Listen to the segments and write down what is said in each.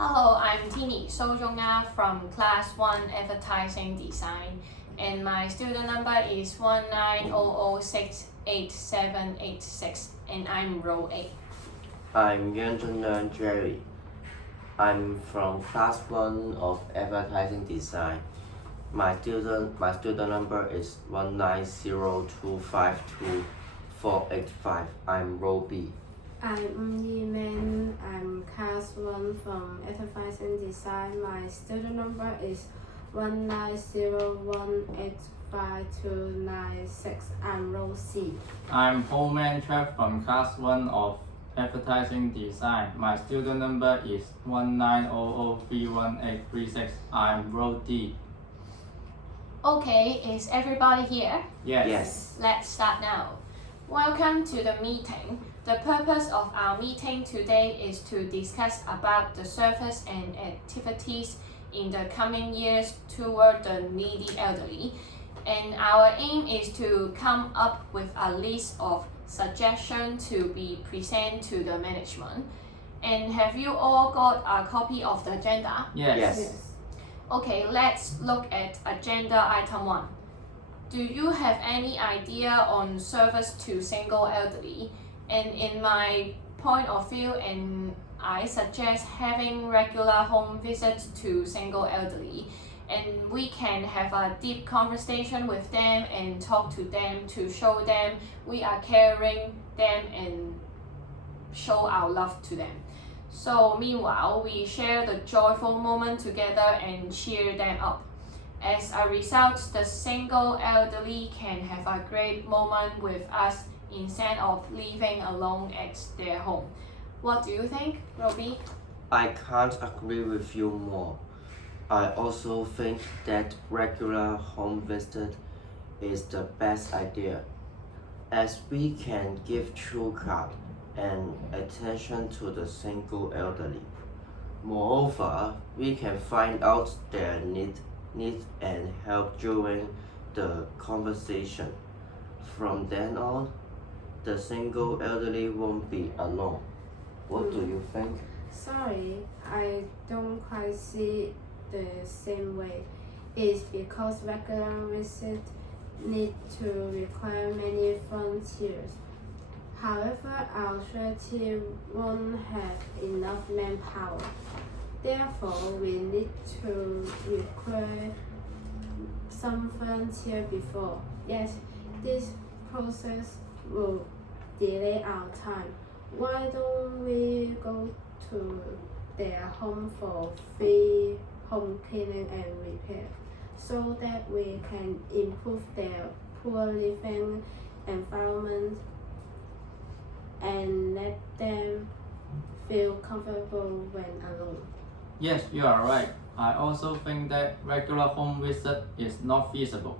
Hello, I'm Tini Sojongna from Class 1 Advertising Design, and my student number is 1900688786, and I'm row A. I'm Yanjun Jerry. I'm from Class 1 of Advertising Design. My student number is 190252485. I'm row B. I'm Yiman. I'm Class 1 from Advertising Design. My student number is 190185296. I'm row C. I'm Homan Trev from Class 1 of Advertising Design. My student number is 19003186. I'm row D. Okay, is everybody here? Yes. Let's start now. Welcome to the meeting. The purpose of our meeting today is to discuss about the service and activities in the coming years toward the needy elderly. And our aim is to come up with a list of suggestions to be presented to the management. And have you all got a copy of the agenda? Yes. Okay, let's look at agenda item 1. Do you have any idea on service to single elderly? And in my point of view, and I suggest having regular home visits to single elderly, and we can have a deep conversation with them and talk to them to show them we are caring them and show our love to them. So meanwhile, we share the joyful moment together and cheer them up. As a result, the single elderly can have a great moment with us instead of living alone at their home. What do you think, Robbie? I can't agree with you more. I also think that regular home visit is the best idea, as we can give true care and attention to the single elderly. Moreover, we can find out their needs and help during the conversation. From then on, the single elderly won't be alone. What do you think? Sorry, I don't quite see the same way. It's because regular visits need to require many volunteers. However, our charity won't have enough manpower. Therefore, we need to recruit some volunteer before. Yes, this process will delay our time. Why don't we go to their home for free home cleaning and repair, so that we can improve their poor living environment and let them feel comfortable when alone? Yes, you are right. I also think that regular home visit is not feasible.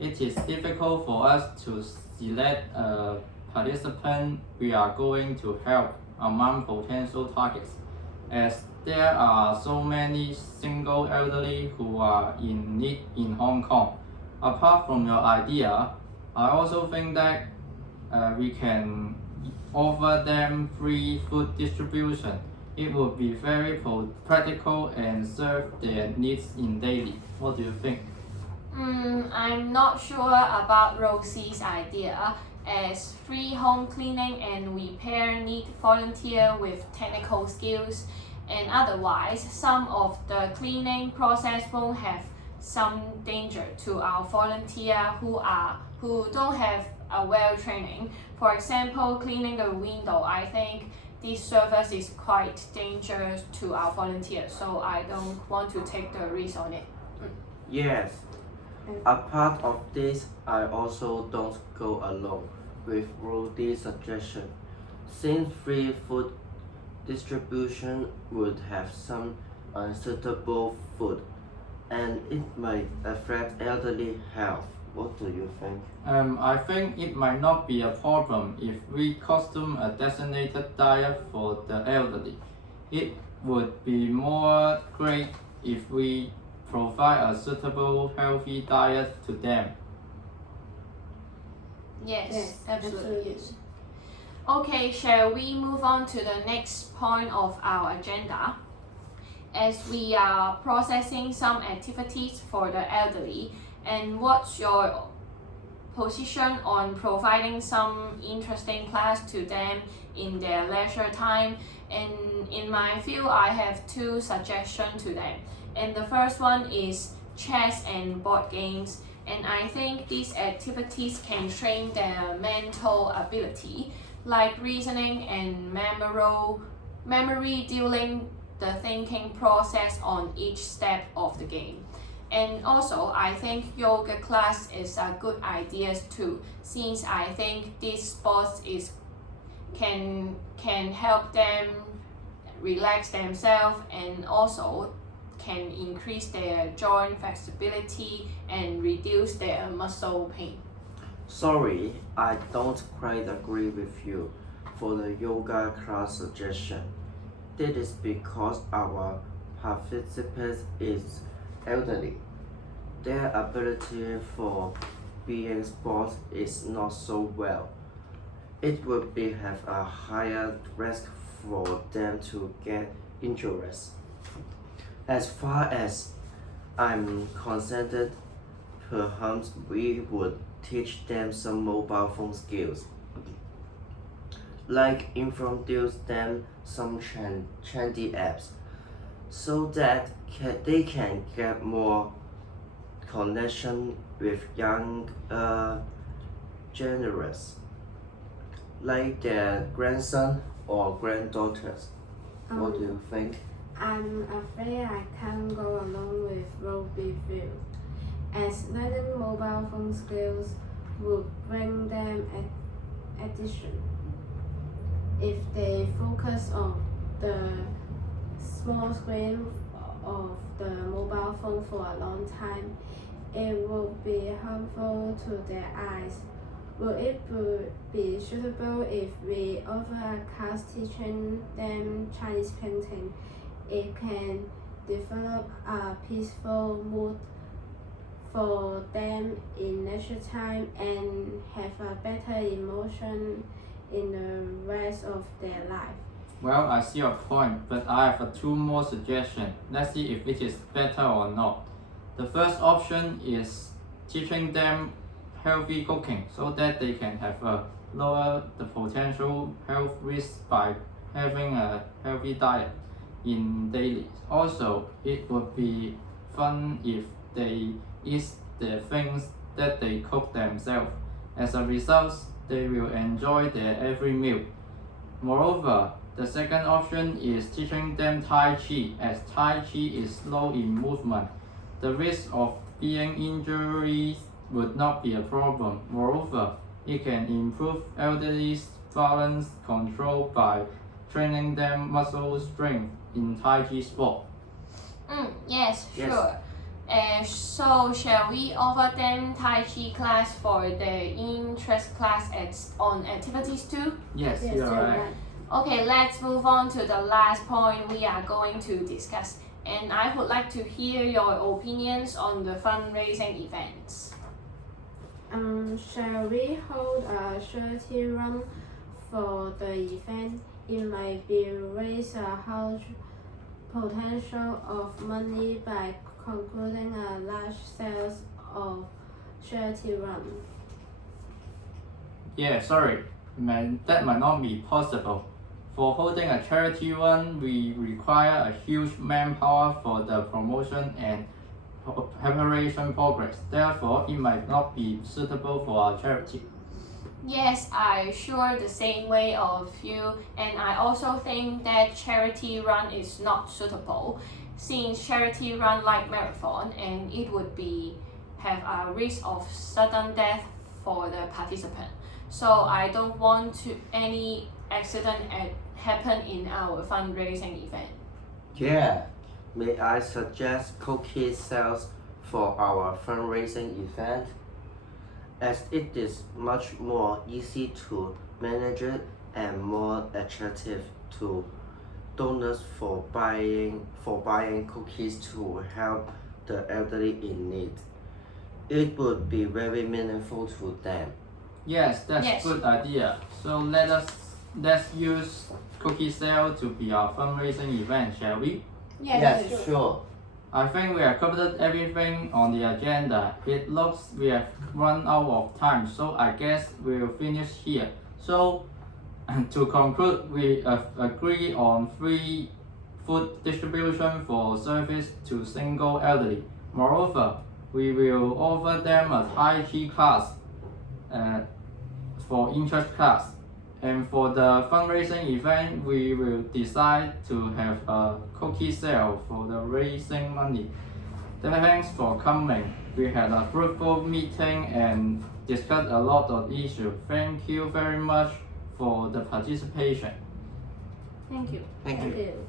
It is difficult for us to select a participant we are going to help among potential targets, as there are so many single elderly who are in need in Hong Kong. Apart from your idea, I also think that we can offer them free food distribution. It would be very practical and serve their needs in daily. What do you think? I'm not sure about Rosie's idea, as free home cleaning and repair need volunteer with technical skills, and otherwise some of the cleaning process won't have some danger to our volunteer who don't have a well training. For example, cleaning the window, I think this service is quite dangerous to our volunteers, so I don't want to take the risk on it. Yes. Apart of this, I also don't go along with Rudy's suggestion, since free food distribution would have some unsuitable food, and it might affect elderly health. What do you think? I think it might not be a problem if we custom a designated diet for the elderly. It would be more great if we provide a suitable healthy diet to them. Yes, absolutely. Yes. Okay, shall we move on to the next point of our agenda? as we are processing some activities for the elderly. And what's your position on providing some interesting class to them in their leisure time? And in my view, I have two suggestions to them. And the first one is chess and board games. And I think these activities can train their mental ability, like reasoning and memory during the thinking process on each step of the game. And also, I think yoga class is a good idea too, since I think this sports can help them relax themselves and also can increase their joint flexibility and reduce their muscle pain. Sorry, I don't quite agree with you for the yoga class suggestion. This is because our participants is elderly. Their ability for being sports is not so well. It would be have a higher risk for them to get injuries. As far as I'm concerned, perhaps we would teach them some mobile phone skills, like introduce them some trendy apps, so that they can get more connection with young generations, like their grandson or granddaughters. What do you think? I'm afraid I can't go along with Robbie view, as learning mobile phone skills would bring them addiction. If they focus on the small screen of the mobile phone for a long time, it will be harmful to their eyes. Will it be suitable if we offer a class teaching them Chinese painting? It can develop a peaceful mood for them in leisure time and have a better emotion in the rest of their life. Well, I see your point, but I have two more suggestions. Let's see if it is better or not. The first option is teaching them healthy cooking so that they can have a lower the potential health risk by having a healthy diet in daily. Also, it would be fun if they eat the things that they cook themselves. As a result, they will enjoy their every meal. Moreover, the second option is teaching them Tai Chi, as Tai Chi is slow in movement. The risk of being injured would not be a problem. Moreover, it can improve elderly's balance control by training them muscle strength in Tai Chi sport. Yes, Yes. sure. So shall we offer them Tai Chi class for the interest class on activities too? Yes, Yes, you're you're right. right. Okay, let's move on to the last point we are going to discuss. And I would like to hear your opinions on the fundraising events. Shall we hold a charity run for the event? It might be raise a huge potential of money by concluding a large sales of charity run. Yeah, sorry, that might not be possible. For holding a charity run, we require a huge manpower for the promotion and preparation progress. Therefore, it might not be suitable for our charity. Yes, I share the same way of you, and I also think that charity run is not suitable, since charity run like marathon and it would have a risk of sudden death for the participant. So I don't want any accident happen in our fundraising event. Yeah, may I suggest cookie sales for our fundraising event? As it is much more easy to manage it and more attractive to donors for buying cookies to help the elderly in need. It would be very meaningful to them. Yes, that's Yes. good idea. So let's use cookie sale to be our fundraising event, shall we? Yes, sure. I think we have covered everything on the agenda. It looks we have run out of time, so I guess we'll finish here. So, to conclude, we have agreed on free food distribution for service to single elderly. Moreover, we will offer them a high key class for interest class. And for the fundraising event, we will decide to have a cookie sale for the raising money. Thanks for coming. We had a fruitful meeting and discussed a lot of issues. Thank you very much for the participation. Thank you. Thank you. Thank you.